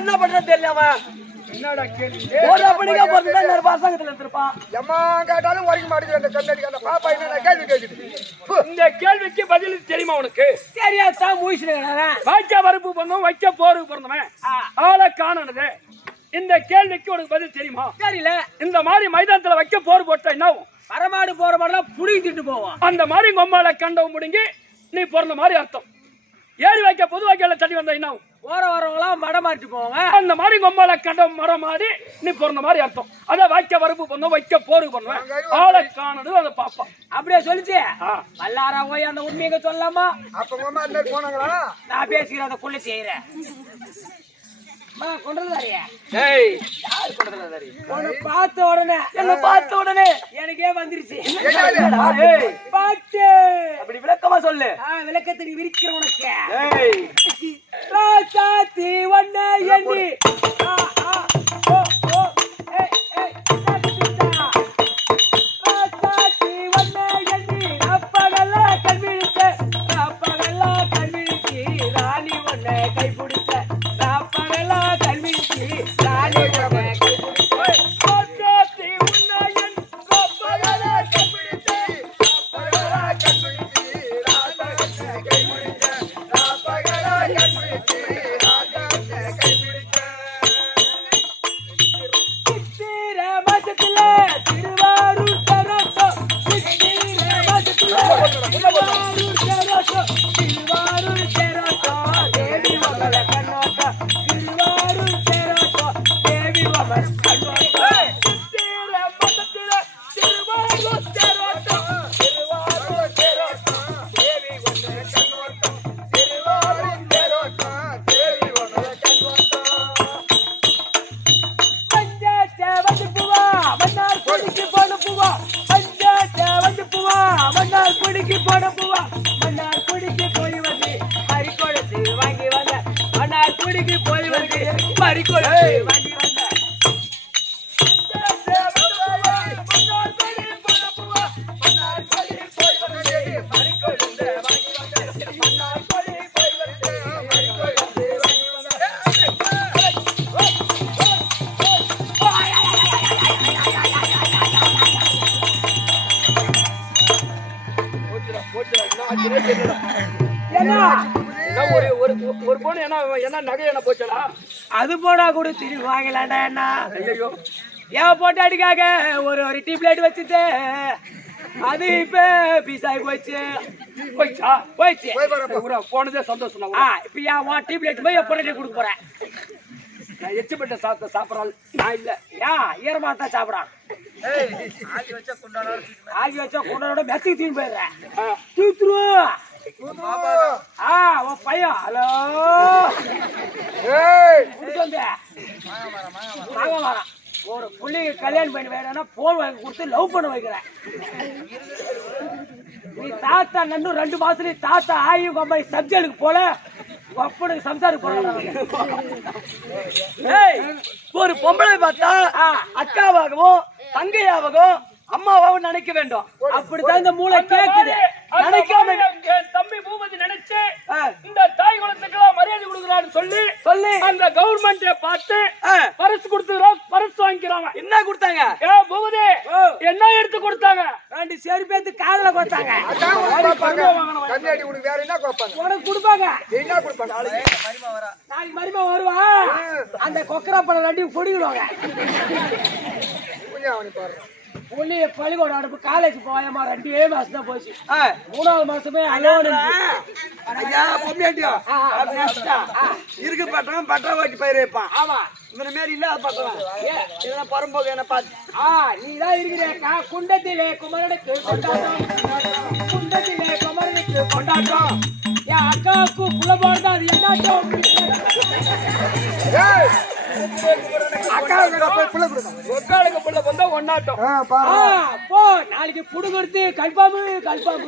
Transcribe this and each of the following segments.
என்ன பண்றது தெரியல என்னடா கேள்வி ஒரு அப்படிங்க போறதுதான் நான் பாசங்கத்துல இருப்பான் எம்மா கேட்டாலும் வரைக்க மாட்டேங்குது அந்த கண்ணாடி அந்த பாப்பா என்ன கேள்வி கேக்குது இந்த கேள்விக்கு பதில் தெரியுமா உனக்கு தெரியாதா மூயிச்சுறேன் வாய்க்க வரப்பு பண்ணோம் வைக்க போருக்கு பிறந்தவன் ஆளை காணனது இந்த கேள்விக்கு உனக்கு பதில் தெரியுமா தெரியல இந்த மாதிரி மைதானத்துல வைக்க போர் போட்டா என்ன வரமாடு போற மாதிரிலாம் புடிங்கிட்டு போவோம் அந்த மாதிரி கொம்மால கண்டவும் முடிங்கி நீ பிறந்த மாதிரி அர்த்தம் ஏறி வைக்க பொது வைக்கல தண்ணி வந்தா என்ன ஓர வரவங்களாம் மடம் மாட்டி போவாங்க அந்த மாதிரி கொம்மால கண்ட மரம் மாறி நீ பிறந்த மாதிரி அர்த்தம் அதான் வைக்க வரப்பு பண்ணும் வைக்க போருக்கு பண்ணுவேன் ஆளை காணது அதை பாப்பா அப்படியே சொல்லிச்சு எல்லாரா போய் அந்த உண்மையை சொல்லலாமா அப்ப போனாங்களா நான் பேசுகிறேன் அதை கொள்ள செய்யறேன் பார்த்த உடனே எனக்கே வந்துருச்சு பாட்டு அப்படி விளக்கமா சொல்லு விளக்கத்துக்கு விரிக்கிற உனக்கு ராசாத்தி ஒன்ன எண்ணி ஒரு போன என்ன நகை என்ன போச்சடா அது போனா கூட திரும்பி வாங்கலாண்டா என்ன ஐயோ ஏன் போட்டாடிக்காக ஒரு டியூப்லைட் வச்சுட்டு அது இப்ப பீஸாகி போயிடுச்சு போனதே சந்தோஷம் இப்ப ஏன் டியூப்லைட் போய் பொண்ணு கொடுக்க போறேன் நான் எச்சப்பட்ட சாப்பிடறாள் நான் இல்ல ஏன் ஈரமாட்டா சாப்பிடான் ஆகி வச்சா கொண்டாட மெத்துக்கு தீன் போயிடுறேன் தூத்துருவோம் பையன் ஹலோ ஒரு புள்ளிக்கு கல்யாணம் பண்ணி வேணும்னா போன் வாங்கி கொடுத்து லவ் பண்ண வைக்கிறேன் நீ தாத்தா நன்னு 2 மாசத்துல தாத்தா ஆயும் கம்மாய் சப்ஜெக்டுக்கு போல அப்பனுக்கு சம்சாருக்கு போன ஒரு பொம்பளை பார்த்தா அக்காவாகவும் தங்கையாகவும் அம்மாவாவும் நினைக்க வேண்டும் அப்படித்தான் இந்த மூளை கேக்குது நினைக்காம தம்பி பூபதி நினைச்சு இந்த தாய் குலத்துக்கெல்லாம் மரியாதை கொடுக்குறான்னு சொல்லி அந்த கவர்மெண்ட்டை பார்த்து பரிசு கொடுத்துக்கிறோம் பரிசு வாங்கிக்கிறாங்க என்ன கொடுத்தாங்க பூபதி என்ன எடுத்து கொடுத்தாங்க 2 சேரி பேத்து காதல கொடுத்தாங்க கண்ணாடி உனக்கு வேற என்ன கொடுப்பாங்க உனக்கு கொடுப்பாங்க என்ன கொடுப்பாங்க நாளைக்கு மரிமா வருவா அந்த கொக்கரா பழம் 2 பொடிடுவாங்க அவனி பாரு புள்ளி பள்ளிக்கூடம் அடுப்பு காலேஜ் போயமா 2 மாசம் தான் போச்சு 3வது மாசமே இருக்கு பட்டம் பட்டா ஓட்டி பயிர் வைப்பான். ஆமா இந்த மாதிரி இல்ல பட்டம் இதெல்லாம் பரம்போக்கு என்ன பார்த்து நீ தான் இருக்கிறேக்கா. குண்டத்திலே குமரனுக்கு கொண்டாட்டம், குண்டத்திலே குமரனுக்கு கொண்டாட்டம். என் அக்காவுக்கு புள்ள போடுறதா அது என்னாட்டம். அக்காவுக்கு புள்ள வந்தா ஒன்னாட்டம். போ நாளைக்கு புடு கொடுத்து கல்பாமு கல்பாமு.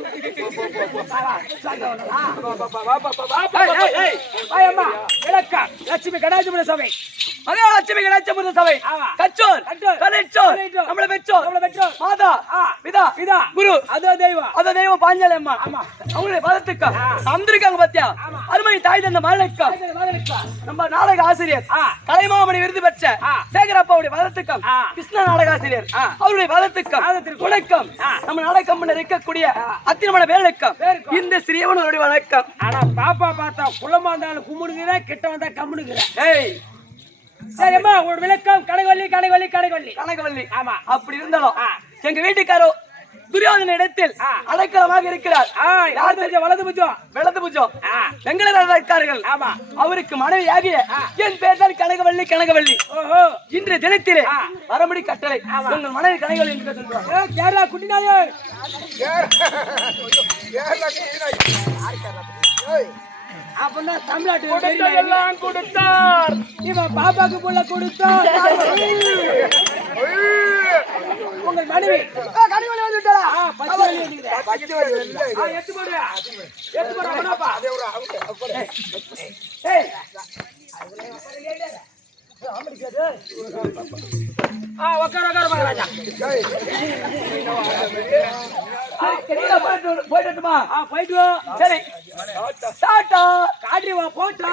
லட்சுமி கடாட்சிபுர சபை, மகாலட்சுமி கடாட்சிபுர சபை, கச்சோர் கலைச்சோர் நம்மள பெற்றோர் மாதா பிதா பிதா குரு அதோ தெய்வம் பாஞ்சாலி அம்மா. அவங்களுடைய பதத்துக்கா வந்திருக்காங்க பத்தியா. அருமை தாய் தந்த மகளுக்கா நம்ம நாடக ஆசிரியர் கலைமாமணி விருது பெற்ற சேகரப்பாவுடைய பதத்துக்கம், கிருஷ்ண நாடக ஆசிரியர் அவருடைய பதத்துக்கம் வணக்கம். நம்ம நாடக கம்பெனி இருக்கக்கூடிய அத்திரமண வேலைக்கம் இந்த சிறியவனுடைய வணக்கம். ஆனா பாப்பா பார்த்தா குள்ளமா இருந்தாலும் கும்பிடுங்கிற, கிட்ட வந்தா கம்முடுங்கிற. சரிம்மா உங்களோட விளக்கம் கனகவல்லி கனகவல்லி கனகவல்லி கனகவல்லி. ஆமா அப்படி இருந்தாலும் எங்க வீட்டுக்காரோ துரியோதன இடத்தில் அடைக்கலமாக இருக்கிறார். வலது புஜம் வலது புஜம் வெங்கடராஜர்கள். ஆமா அவருக்கு மனைவியாகிய என் பேர் தான் கனகவல்லி கனகவல்லி. இன்றைய தினத்திலே வரம்படி கட்டளை உங்கள் மனைவி கனகவல்லி என்று சொல்றாங்க. கேரளா குட்டினாலே அப்படின்னா தமிழ்நாட்டு எல்லாம் கொடுத்தார். இவன் பாப்பாக்கு புள்ள கொடுத்தார். உங்கள் மனைவி கனகவல்லி வந்துட்டாரா? எடுத்து போடு எடுத்து போடுறாப்பா. உட்கார உட்கார மகாராஜா. போயிட்டுமா? போயிட்டு வா. சரி டாடா. காட்ரி வா போட்டா.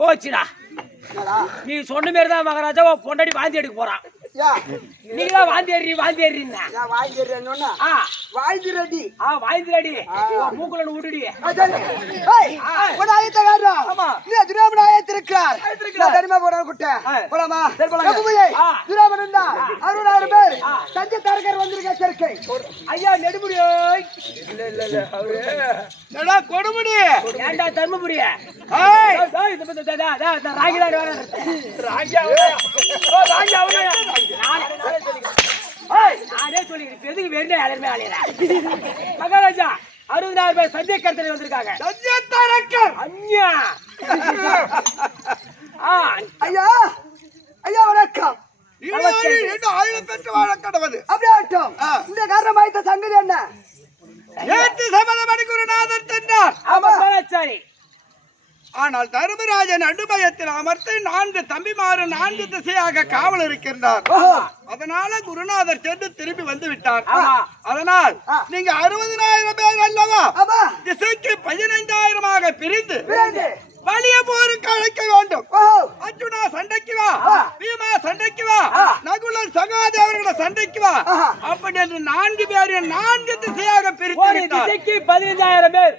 போச்சுடா. நீ சொன்ன மாதிரி தான் மகாராஜா பொண்டாடி வாந்தி எடுக்க போறான். நீங்க தான் வாந்தி ஏறி வாந்தி ஏறினா வாய்ந்திரடி மூக்குல விட்டுடி. ஐயா நெடுமுடி கொடுமுடி ஏண்டா தர்மபுரிய நானே சொல்லிக்கிறேன். எதுக்கு வேண்டிய யாருமே அலையிறேன். மகாராஜா 60,000 பேர் சத்திய கருத்துல வந்திருக்காங்க. அஞ்ஞா ஐயா ஐயா வணக்கம். ஆயுதம் பெற்று வாழ கடவுது. அப்படியே ஆகட்டும். இந்த காரணமாய்த்த சங்கதி என்ன? ஏற்று சபதமணி குருநாதன் தந்தார். ஆமா சரி. ஆனால் தர்மராஜன் அடுமயத்தில் அமர்த்து 4 தம்பிமாறு 4 திசையாக காவல் இருக்கின்றார். அதனால குருநாதர் சென்று திரும்பி வந்து விட்டார். அதனால் நீங்க 60,000 பேர் அல்லவா திசைக்கு 15,000 பிரிந்து வலிய போருக்கு அழைக்க வேண்டும். அர்ஜுனா சண்டைக்கு வா, பீமா சண்டைக்கு வா, நகுலன் சகாதேவர்கள சண்டைக்கு வா. அப்படி என்று 4 பேரையும் 4 திசையாக பிரித்து திசைக்கு 15,000 பேர்.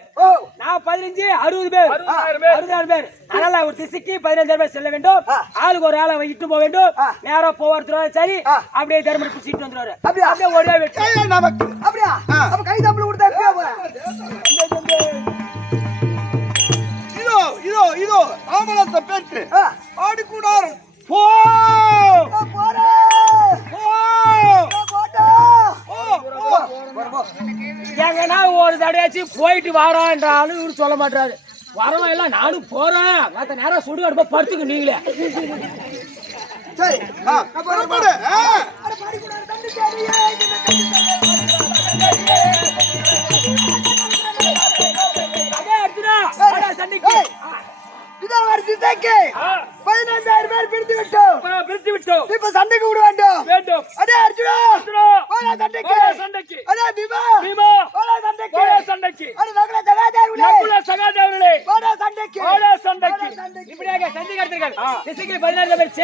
நான் 15 60 பேர் 60,000 பேர். அதனால ஒரு திசைக்கு 15,000 பேர் செல்ல வேண்டும். ஆளுக்கு ஒரு ஆளை இட்டு போக வேண்டும். நேரா போவார் சரி. அப்படியே தர்மபுரி பிடிச்சிட்டு வந்துருவாரு. அப்படியே ஒரே வெற்றி நமக்கு. அப்படியா அப்ப கை தம்பள கொடுத்தா இதோ இதோ எங்கன்னா ஒரு தடையாச்சும் போயிட்டு வாரான்றாலும் இவரு சொல்ல மாட்டாரு. வரவன் எல்லாம் நானும் போறேன், மத்த நேரம் சுடு அடுப்ப படுத்துக்கு நீங்களே. சரி சண்டைக்கு 15,000 பேர் பிரித்து விட்டோம். இப்ப சண்டைக்கு விட வேண்டும். அதே அர்ஜுனா சண்டைக்கு. அதே பீமா சண்டைக்கு. அது நகுல சகாதேவர்களே சண்டைக்கு. இப்படியாக சண்டை நடத்துங்கள். திசைக்கு 16 பேர்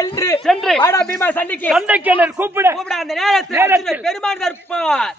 சென்று வாடா பீமா சண்டைக்கு என்ன கூப்பிட அந்த நேரத்தில் பெருமாள் தருப்பார்.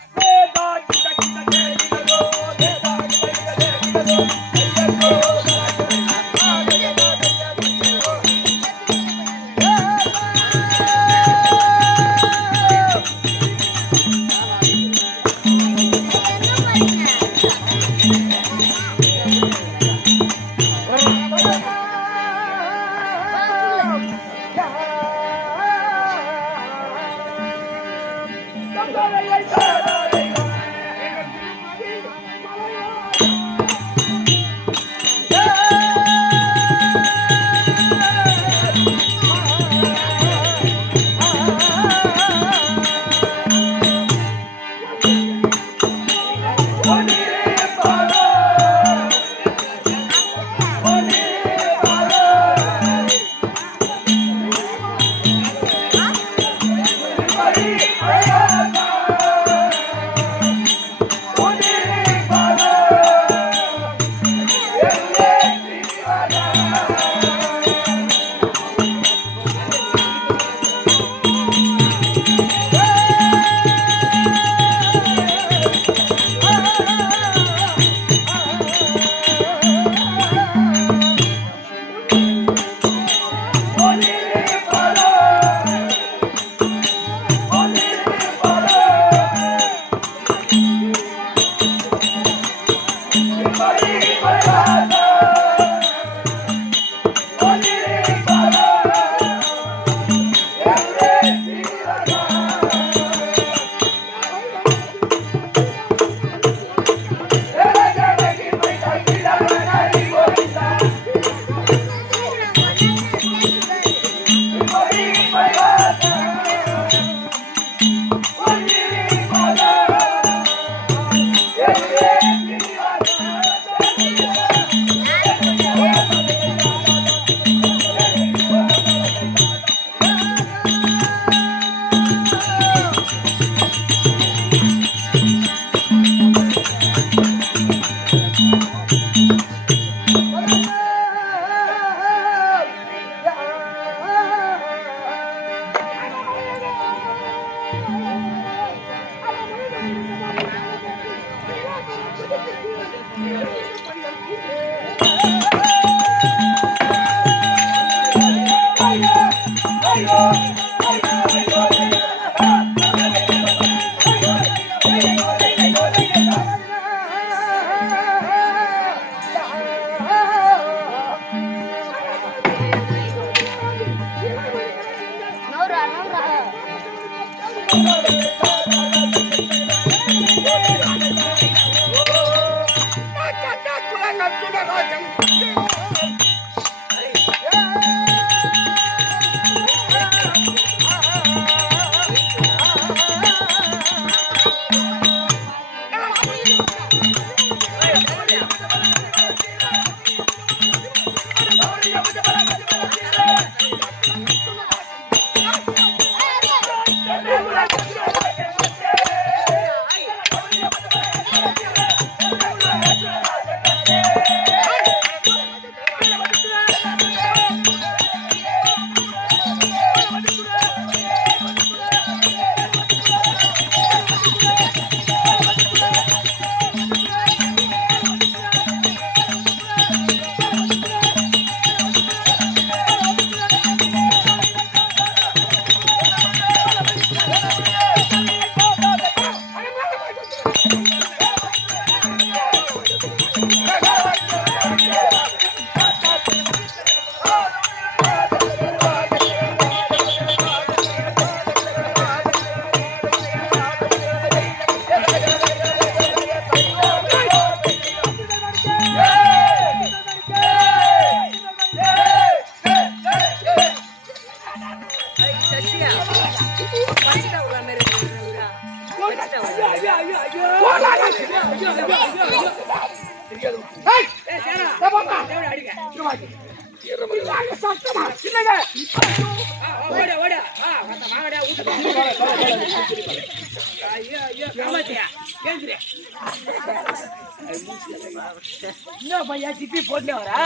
சிப்பி போட்டு வரா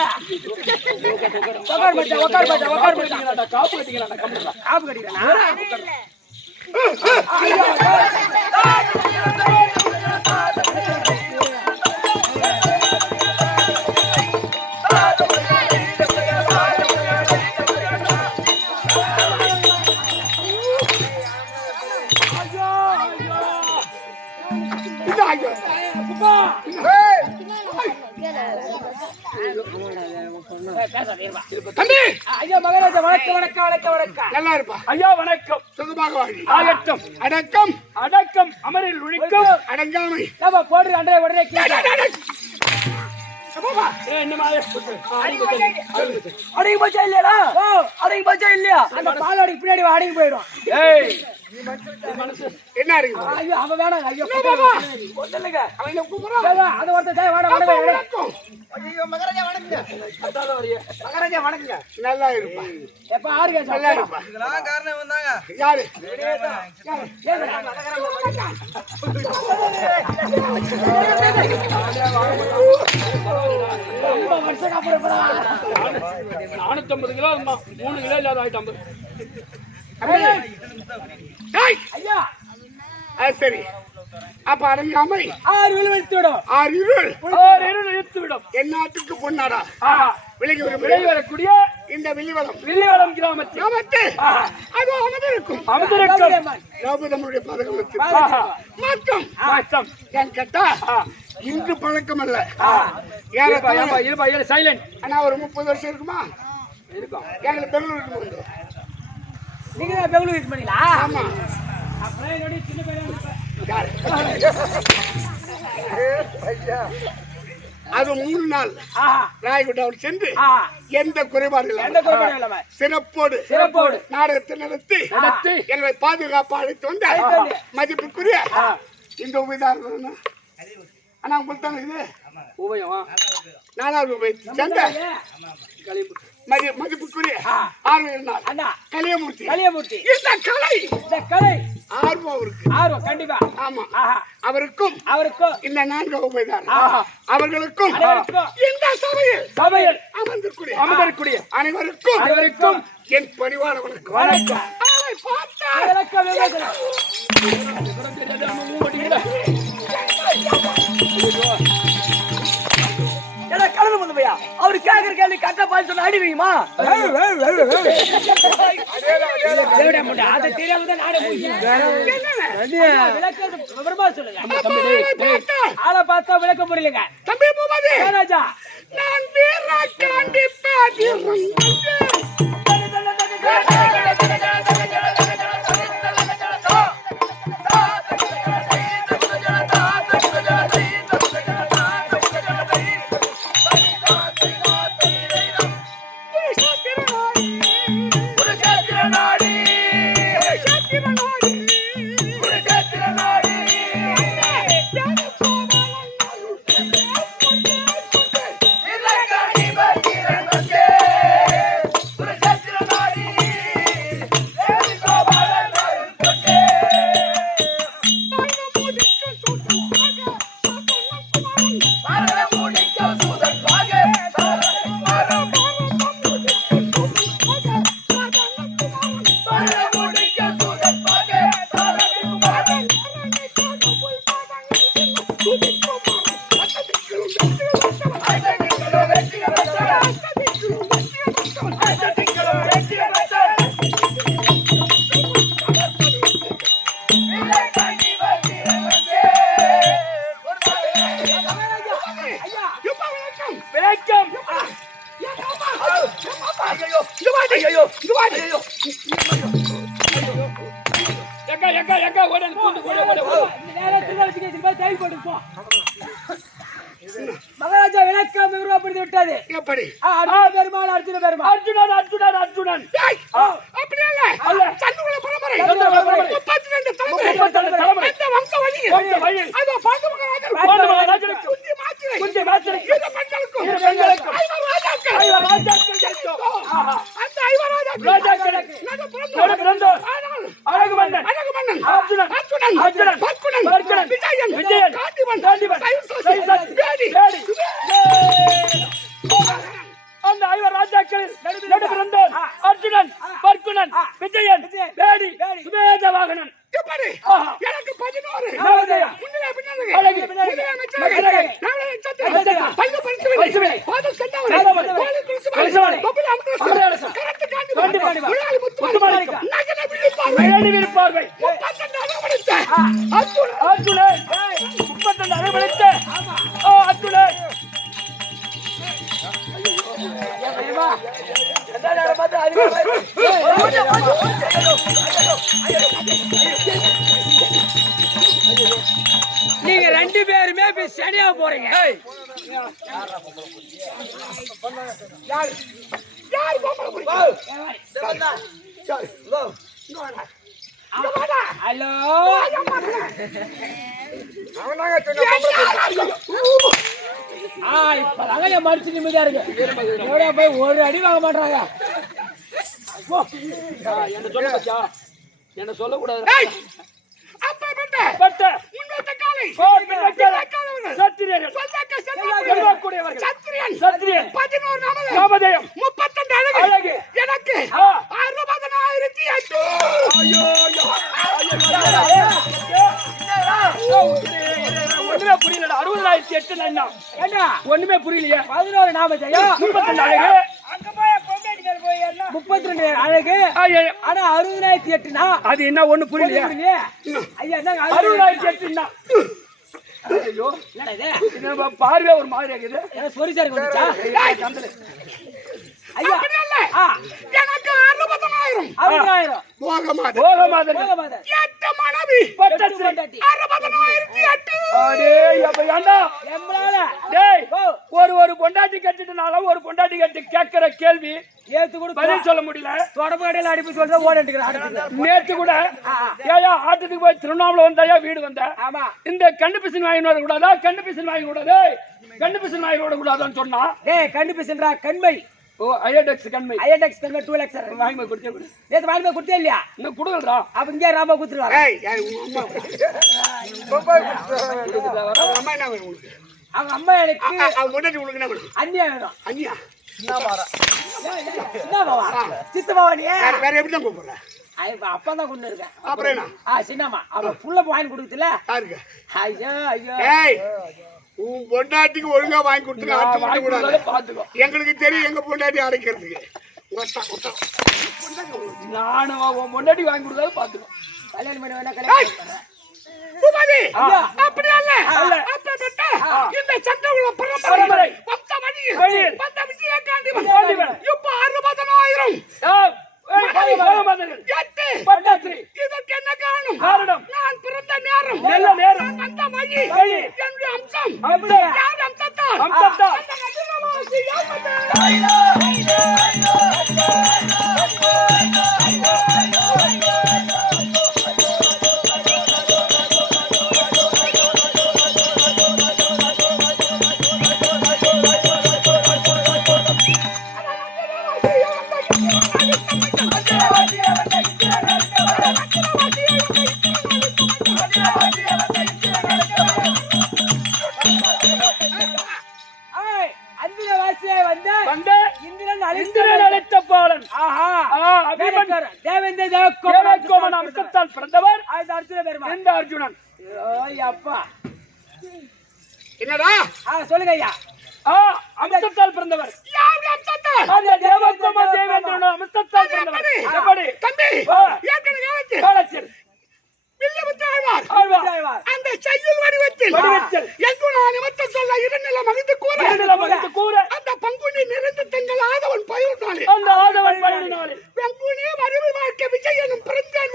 காப்பு கட்டிக்கலாம் காப்பு கட்டிக்கலாம் ஐயா மகாராஜா வணக்கம் வணக்கம் வணக்கம் வணக்கம் நல்லா இருப்பா ஐயா வணக்கம் சுகமாக வாழி ஆகட்டும் அடக்கம் அடக்கம் அமரில் ஒழிக்கும் அடங்காமை நம்ம போடுற அன்றைய உடனே அடங்கி போச்சா இல்லையா அடங்கி போச்சா இல்லையா அந்த பாலோடைக்கு பின்னாடி அடங்கி போயிடும் என்ன இருக்கு ஐயோ அவன் வேணாங்க ஐயோ இல்லைங்க அது ஒருத்தர் வாட ஐயோ மகாராஜா வணக்கங்க. மகாராஜா வணக்கங்க. நல்லா இருப்பா எப்ப ஆறுங்க நல்லா இருப்பா இதெல்லாம் காரணம் வந்தாங்க. யாரு வருஷம் அப்புறம் 450 கிலோ இருந்தான் 3 கிலோ இல்லாத ஆயிட்டான் ஐயா சரி அப்ப அடங்காமை 6 விழுவித்து விடும் 6 இருள் இழுத்து விடும் எந்நாட்டுக்கு பொன்னாடா விலகி விலை வரக்கூடிய இந்த வில்லிவளம் வில்லிவளம் கிராமத்தில் அது அமர்ந்திருக்கும் நம்முடைய பாதகமத்தில் மாற்றம் ஏன் கேட்டா இன்று பழக்கம் அல்ல சைலண்ட் ஆனா ஒரு 30 வருஷம் இருக்குமா இருக்கும் எங்களுக்கு பெங்களூருக்கு போகுது நீங்க தான் பெங்களூர் யூஸ் பண்ணீங்களா ஆமா அப்புறம் என்னோட சின்ன பையன் அது 3 நாள் ராயகுண்டாவில் சென்று எந்த குறைபாடு எந்த குறைபாடும் இல்லாம சிறப்போடு நாடகத்தை நடத்தி எங்களை பாதுகாப்பு அழைத்து வந்த மதிப்புக்குரிய இந்த உபயதாரர் ஆனா உங்களுக்கு தானே இது உபயம் 4வது உபயத்தை சேர்ந்த மதிப்புக்குரிய ஆர்வலர் அண்ணா கலியமூர்த்தி இந்த கலை ஆர்வம் அவருக்கு ஆர்வம் கண்டிப்பா ஆமா அவருக்கும் இந்த 4 உபயதாரர் அவர்களுக்கும் இந்த சபையில் அமர்ந்திருக்கூடிய அனைவருக்கும் என் பணிவான வணக்கம் அவரு கேக்குற கேள்வி கட்ட பால் சொன்ன அடிவீமா அதை தெரியாமதான் விவரமா சொல்லுங்க ஆளை பார்த்தா விளக்க முடியலங்க தம்பி பூபதி ராஜா நான் வீரகாண்டி மகாராஜா விளக்கம் உருவப்படுத்தி விட்டது. எப்படி அர்ஜுன பெருமாள் அர்ஜுன பெருமாள் அர்ஜுனன் அர்ஜுனன் அர்ஜுனன் அப்படி அல்ல சந்துகுல பரம்பரை சந்துகுல பரம்பரை. 32 தலைமுறை 32 தலைமுறை. இந்த வம்ச வழியில் வம்ச வழியில். அதோ பாண்டு மகாராஜர் பாண்டு மகாராஜருக்கு குந்தி மாத்திரை குந்தி மாத்திரைக்கு இந்த பெண்களுக்கும் இரு பெண்களுக்கும் ஐவர் ராஜாக்கள் ஐவர் ராஜாக்கள் ஜெயித்தோம். ஆஹா. அந்த ஐவர் ராஜாக்கள் ராஜாக்களுக்கு நடு நடு பிறந்தோர். ஆனால் அழகு மன்னன் அழகு மன்னன் அர்ஜுனன் அர்ஜுனன் அர்ஜுனன் பர்க்குணன் பர்க்குணன் விஜயன் விஜயன் காண்டிவன் காண்டிவன் சைவசோசி பேடி பேடி. அந்த ஐவர் ராஜாக்களில் நடு பிறந்தோர் அர்ஜுனன் பர்க்குணன் விஜயன் பேடி சுமேத வாகனன். எப்படி ஆஹா. எனக்கு 11 நவதேயா. முன்னிலே பின்னலே அழகு. முன்னிலே மெச்சலகை. மெச்சலகை நாளை சத்திரம் மெச்சலகை. பைய பரிசுவிலை பரிசுவிலை. பாதம் சென்றவரை சென்றவரை. கோலி குருசுவரை குருசுவரை. கோபில அமரேசன் அமரேசன். கரத்து காண்டிவன். காண்டிவன் உலாலி முத்துமாணிக்கம். முத்துமாணிக்கம் நகன விழிப்பார்வை மேடி விருப்பார்வை 32 அகமடித்த அர்ஜுனன் அர்ஜுனன் 32 அகமடித்த அர்ஜுனன். நீங்க 2 பேருமே போய் சனியா போறீங்க. யார் கோபம் புரியும் ஹலோ அவனாக சொன்ன இப்பதாங்க என் மடிச்சு நிம்மதியா இருக்கு. எவ்வளோ போய் ஒரு அடி வாங்க மாட்டாங்க. என்ன சொல்ல பச்சா என்ன சொல்லக்கூடாது. அப்ப பட்ட முன்னோட்ட காலை சத்திரியர்கள் செல்வக்கூடியவர்கள் சத்திரியன் சத்திரியன் 11 நாமதேயம் 32 அழகு அழகு. எனக்கு ஆ. 61008 ஐயோ ஒண்ணுமே புரியல. 60,008 என்ன ஏண்டா ஒண்ணுமே புரியலையே. 11 நாமதேயம் 32 அழகு 32 அழகு. ஆனா 60,008னா அது என்ன ஒண்ணு புரியலையே. ஐயா என்னங்க 60,008 என்ன ஐயோ என்னடா இது? என்ன பார்வை ஒரு மாதிரி இருக்குது. என்ன சொரி சாரி வந்துச்சா? ஐயா அப்படி அல்ல ஆ எனக்கு 61000 60,000 போகமாத போகமாதன் போகமாத 8 மனைவி பட்டஸ்ரீ 61008 அடே அப்ப ஏண்டா எம்பளால டேய் ஓ ஒரு பொண்டாட்டி கட்டிட்டனால ஒரு பொண்டாட்டி கட்டி கேட்கிற கேள்வி ஏத்து கூட பதில் சொல்ல முடியல. தொடப்பு கடையில அடிப்பு சொல்ற ஓடிட்டு நேத்து கூட ஏயா ஆட்டத்துக்கு போய் திருவண்ணாமலை வந்தாயா வீடு வந்த ஆமா இந்த கண்ணு பிசின் வாங்கி வர கூடாதா கண்ணு பிசின் வாங்கி கூடாது கண்ணு பிசின் வாங்கி விட கூடாதான்னு சொன்னா டேய் கண்டுபிடிச்சா கண்மை ஓ ஐஎடெக்ஸ் கண்மை ஐஎடெக்ஸ் கண்மை 2 லட்சம் வாங்கி போய் கொடுத்தே கொடு. நேத்து வாங்கி போய் கொடுத்தே இல்லையா? இன்னும் கொடுக்கலடா. அப்ப இங்கே ராமா குத்துறாங்க. ஏய் யார் உங்க அம்மா என்ன வேணும் உங்களுக்கு அவங்க அம்மா எனக்கு அவங்க முன்னாடி உங்களுக்கு என்ன வேணும் அண்ணியா வேணும். அண்ணியா என்ன பாவா சித்து பாவா நீ வேற எப்படி தான் கூப்பிடுற அப்பா தான் கொண்டு இருக்கேன். அப்புறம் என்ன சின்னம்மா அவ புள்ள வாங்கி கொடுக்குதுல. யாருக்கு ஐயோ ஐயோ ஏய் உன் பொண்டாட்டிக்கு ஒழுங்கா வாங்கி கொடுத்துங்க ஆட்டு விட்டு கூடாது பாத்துக்கோ. எங்களுக்கு தெரியும் எங்க பொண்டாட்டி அடைக்கிறதுக்கு நானும் உன் பொண்டாட்டி வாங்கி கொடுக்காது பாத்துக்கோ. கல்யாணம் பண்ண வேணா கல்யாணம் பண்றேன். அப்படி அல்ல அப்பப்பட்ட இந்த சட்டவுல பரம்பரை. பரம்பரை வம்ச வழியில் வழியில். வந்த விஜய காண்டிவன் காண்டிவன். இப்ப 61000 போகமாதன் 8 பட்டஸ்ரீ இதற்கு என்ன காரணம் காரணம் நான் பிறந்த நேரம் நல்ல நேரம். நான் வந்த வழி வழி. என்னுடைய அம்சம் அப்படியா? யார் அம்சத்தால் அம்சத்தால். அந்த நடுவாசி யாமத்தை வந்து இந்திரன் அழைத்த பாலன். அபிமன்யு தேவேந்திர தேவகோமன் அம்சத்தால் பிறந்தவர் அர்ஜுன பெருமா. இந்த அர்ஜுனன். அப்பா என்னடா சொல்லுங்க ஐயா. அம்சத்தால் பிறந்தவர் யார் அம்சத்தால் அந்த தேவகோம தேவேந்திரன் அம்சத்தால் பிறந்தவர். எப்படி தம்பி ஏற்கனவே காலத்தில் காலத்தில் வில்லிபுத்திர ஆழ்வார் ஆழ்வார் அந்த செய்யுள் வடிவத்தில் எங்குணா நிமித்த சொல்ல இருநில மகிழ்ந்து கூற அந்த பங்குனி நிறைந்த தங்கள் ஆதவன் பயிர்னாலே அந்த ஆதவன் பயிரினாலே பங்குனி மறுவி வாழ்க்கை விஜயனும்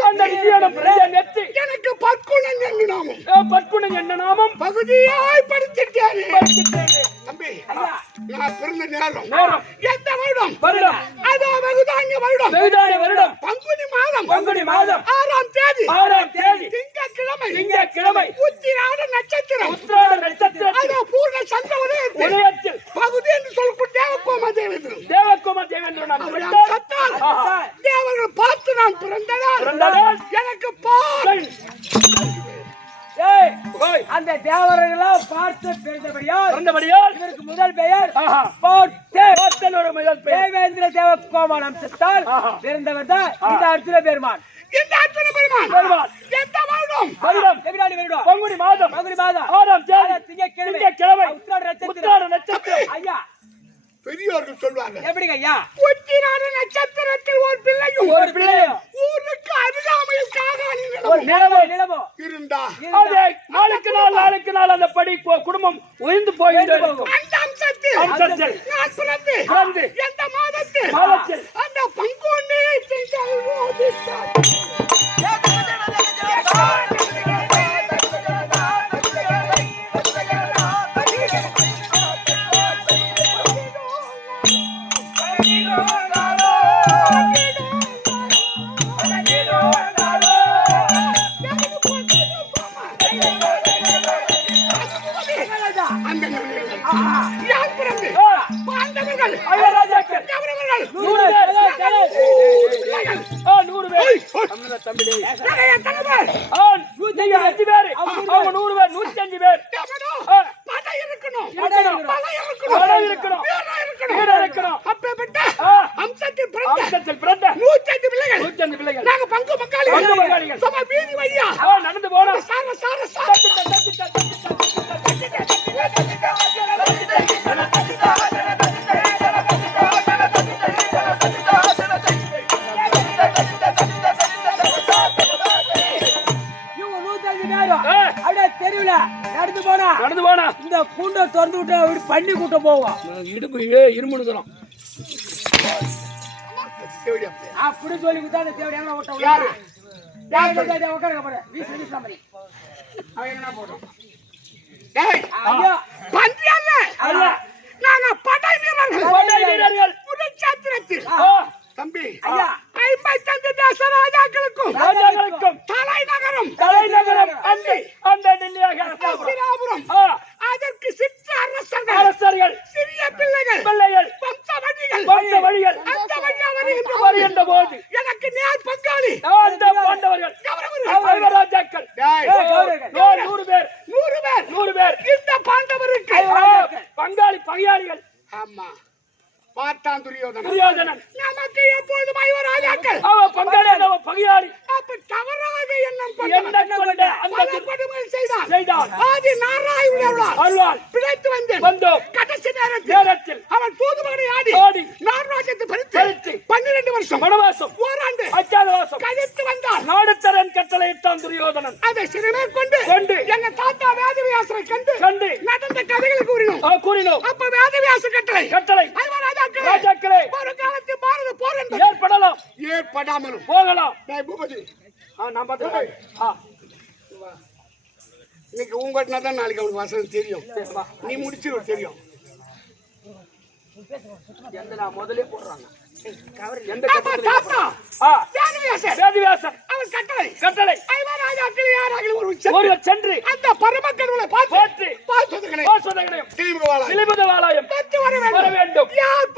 அந்த விஜயனும் பிறந்த நெத்தி எனக்கு பற்குணன் என்று நாமம் பற்குணன் என்ன நாமம் பகுதியாய் கொடுமைப்படுத்திட்டேனே. படுத்திட்டேனே. தம்பி, ஐயா நான் பிறந்த நேரம் நேரம். எந்த வருடம்? வருடம். அதோ வெகுதானிய வருடம். வெகுதானிய வருடம். பங்குனி மாதம். பங்குனி மாதம். 6ஆம் தேதி. 6ஆம் தேதி. திங்கட்கிழமை. திங்கட்கிழமை. உத்திராட நட்சத்திரம். உத்திராட நட்சத்திரத்தில் அதோ பூர்ண சந்திர உதயத்தில் உதயத்தில் பகுதி என்று சொல்லக்கூடிய தேவகோம தேவேந்திரன். தேவகுமார் தேவேந்திரன் நான் அவரை பிறந்தார். சத்தால் ஆஹா. தேவர்கள் பார்த்து நான் பிறந்ததால் பிறந்ததால் எனக்கு பால். ஏய் ஓய். அந்த தேவர்களெல்லாம் பார்த்து பிறந்தபடியால் பிறந்தபடியால் இவருக்கு முதல் பெயர் ஆஹா. போட்டே பார்த்தல் ஒரு முதல் பெயர். தேவேந்திர தேவகோமான் அம்சத்தால் ஆஹா. பிறந்தவர் தான் இந்த அர்ஜுன பெருமான். இந்த அர்ஜுன பெருமான் பெருமான். எந்த வருடம்? வருடம். வெகுடானி வருடம் பங்குனி மாதம். பங்குனி மாதம் 6ஆம் தேதி. திங்கட்கிழமை திங்கட்கிழமை. உத்திராட நட்சத்திரம். உத்திராட நட்சத்திரம். ஐயா பெரியோர்கள் சொல்வாங்க எப்படிங்க ஐயா உத்திராட நட்சத்திரத்தில் ஒரு பிள்ளையும் ஒரு பிள்ளையும் ஊருக்கு அருகாமையில் காகாணி ஒரு நிலவும் நிலவோ இருந்தா அது நாளுக்கு நாள் அந்த படி குடும்பம் உயர்ந்து போயிட்டு இருக்கும். அந்த அம்சத்தில் அம்சத்தில் நான் பிறந்து பிறந்து எந்த மாதத்தில் மாதத்தில் அந்த பங்குனி திங்கள் ஓடிட்டார். அந்த நிலையில் யார் பிறந்து பாண்டவர்கள் ஐவராஜாக்கள் கௌரவர்கள் 100 பேர். பிள்ளைகள். 100 பேர். நிறைய தலைவர். 105 பேர். அவங்க 100 பேர் 105 பேர். எவனோ ஆ. படை இருக்கணும். இருக்கணும். படை இருக்கணும். படம் இருக்கணும். வீரம் இருக்கணும். வீரம் இருக்கணும். அப்பேற்பட்ட ஆ. அம்சத்தில் பிறந்த அம்சத்தில் பிறந்த 105 பிள்ளைகள் 105 பிள்ளைகள். நாங்க பங்கு பங்காளிகள். பங்கு பங்காளிகள். சும்மா வீதி வழியா நடந்து போனா சார சார சார இவங்க 105 பேரும் ஆ. அப்படியே தெருவுல நடந்து போனா நடந்து போனா இந்த கூண்டை திறந்து விட்டு அப்படி பண்ணி கூட்டம் போவோம். இடுப்பு இருமுனுக்குறோம். அப்படி சொல்லி கொடுத்தா அந்த தேவடி எல்லாம் ஓட்ட யாரு? உட்காருங்க பாரு வீசு வீசு மாதிரி அவன் என்ன போடும் டேய் ஐயா பன்றி அல்ல அல்ல. நாங்க படை வீரர்கள். படை வீரர்கள். குருட்சேத்திரத்தில் ஆ. தம்பி ஐயா 55 தேச ராஜாக்களுக்கும் ராஜாக்களுக்கும் தலைநகரம் தலைநகரம் அந்த டெல்லியாக சிராபுரம். ஆ. அதற்கு சிற்ற அரசர்கள் அரசர்கள் சிறிய பிள்ளைகள் பிள்ளைகள் வம்சவழிகள் வம்ச வழிகள் அந்த வழியா வருகின்ற வருகின்ற போது எனக்கு நேர் பங்காளி அந்த பாண்டவர்கள் கௌரவர்கள். ஐவராஜாக்கள் டேய், 100 பேர் 100 பேர் 100 பேர் இந்த பாண்டவருக்கு பங்காளி பகையாளிகள். ஆமா பார்த்தான் துரியோதனன். துரியோதனன் நமக்கு எப்பொழுதும் ஐவர் ராஜாக்கள். அவ பங்காளி அவ பகையாளி அப்ப தவறாக எண்ணம் என்ன கொண்ட அந்த பல கொடுமைகள் செய்தான். செய்தான். ஆதி நாராயணன் அருளால் பிழைத்து வந்தேன். வந்தோம். கடைசி நேரத்தில் நேரத்தில் அவன் தூதுமகனை ஆடி ஆடி நாராஜ்யத்தை பறித்து பறித்து 12 வருஷம் வனவாசம் ஓராண்டு அச்சாதவாசம் கழித்து வந்தார். நாடுத்தரன் கட்டளையிட்டான் துரியோதனன். அதை சிறுமேற்கொண்டு கொண்டு எங்க தாத்தா வேதவியாசரை கண்டு கண்டு நடந்த கதைகளை கூறினோம். கூறினோம். அப்ப வேதவியாச கட்டளை கட்டளை ஐவர் ராஜாக்களே ராஜாக்களே ஒரு காலத்தில் பாரத போர் என்பது ஏற்படலாம் ஏற்படாமலும் போகலாம். டேய் பூபதி நான் பார்த்துக்கிறேன். இன்னைக்கு உங்கள்கிட்ட தான் நாளைக்கு அவனுக்கு வசனம் தெரியும். நீ முடிச்சு தெரியும். எந்த நான் முதலே போடுறாங்க எந்த அப்ப தாத்தா வேதவியாசர் வேதிவியாசர் அவன் கட்டளை கட்டளை ஐவர் ராஜாக்கள் யாராக ஒருவர் சென்று அந்த பரமக்கடவுளை பார்த்து போற்றி பாசுதகனை பாசுதகனையும் திலீபகவாலயம் திலிபுத வாலாயம் பெற்று வர வேண்டும். வர வேண்டும். யார்